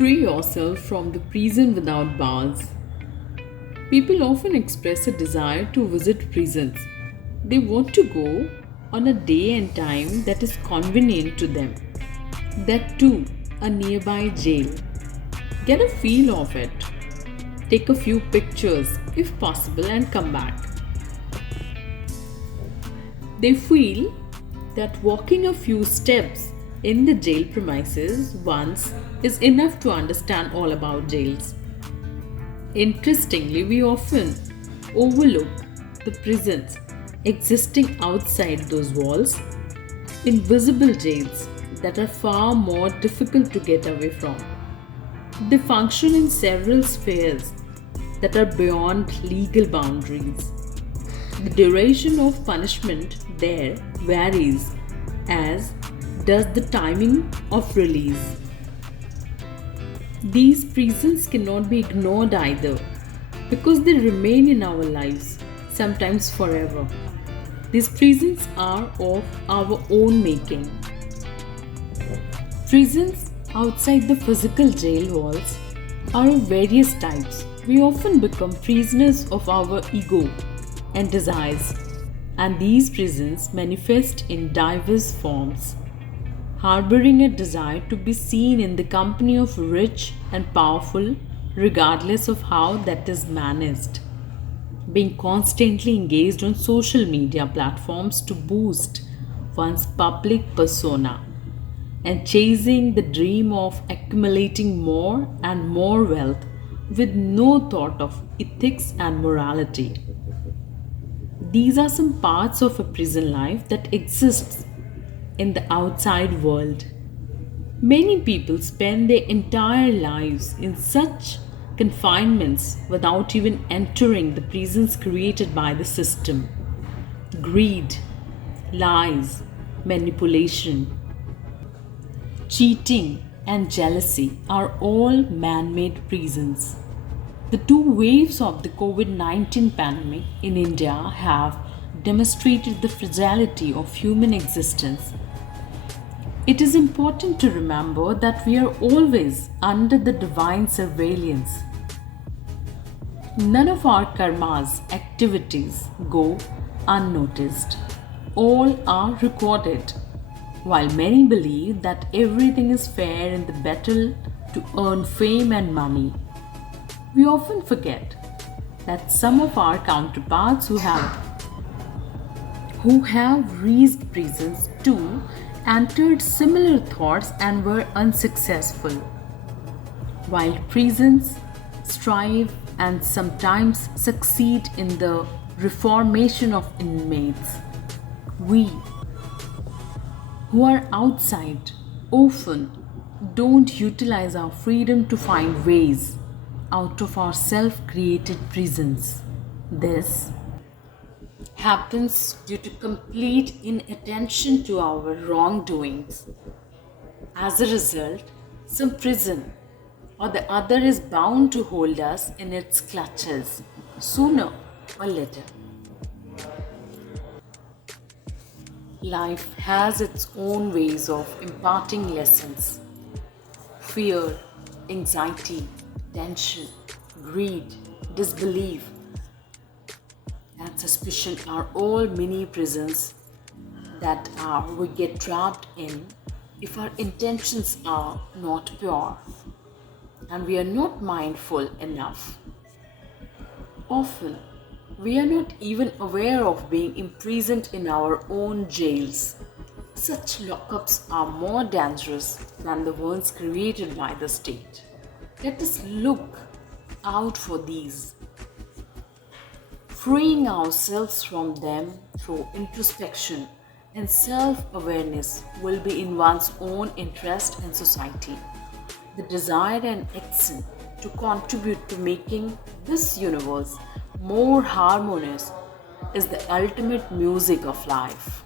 Free yourself from the prison without bars. People often express a desire to visit prisons. They want to go on a day and time that is convenient to them. That too, a nearby jail. Get a feel of it. Take a few pictures if possible and come back. They feel that walking a few steps in the jail premises once is enough to understand all about jails. Interestingly, we often overlook the prisons existing outside those walls, invisible jails that are far more difficult to get away from. They function in several spheres that are beyond legal boundaries. The duration of punishment there varies, as does the timing of release. These prisons cannot be ignored either because they remain in our lives, sometimes forever. These prisons are of our own making. Prisons outside the physical jail walls are of various types. We often become prisoners of our ego and desires, and these prisons manifest in diverse forms, harboring a desire to be seen in the company of rich and powerful, regardless of how that is managed, being constantly engaged on social media platforms to boost one's public persona, and chasing the dream of accumulating more and more wealth with no thought of ethics and morality. These are some parts of a prison life that exists in the outside world. Many people spend their entire lives in such confinements without even entering the prisons created by the system. Greed, lies, manipulation, cheating, and jealousy are all man made prisons. The two waves of the COVID 19 pandemic in India have demonstrated the fragility of human existence. It is important to remember that we are always under the divine surveillance. None of our karmas, activities go unnoticed. All are recorded. While many believe that everything is fair in the battle to earn fame and money, we often forget that some of our counterparts who have reached prisons too entered similar thoughts and were unsuccessful. While prisons strive and sometimes succeed in the reformation of inmates, we who are outside often don't utilize our freedom to find ways out of our self created prisons. This happens due to complete inattention to our wrongdoings. As a result, some prison or the other is bound to hold us in its clutches sooner or later. Life has its own ways of imparting lessons. Fear, anxiety, tension, greed, disbelief, and suspicion are all mini prisons that we get trapped in if our intentions are not pure and we are not mindful enough. Often, we are not even aware of being imprisoned in our own jails. Such lockups are more dangerous than the ones created by the state. Let us look out for these. Freeing ourselves from them through introspection and self awareness will be in one's own interest and society. The desire and action to contribute to making this universe more harmonious is the ultimate music of life.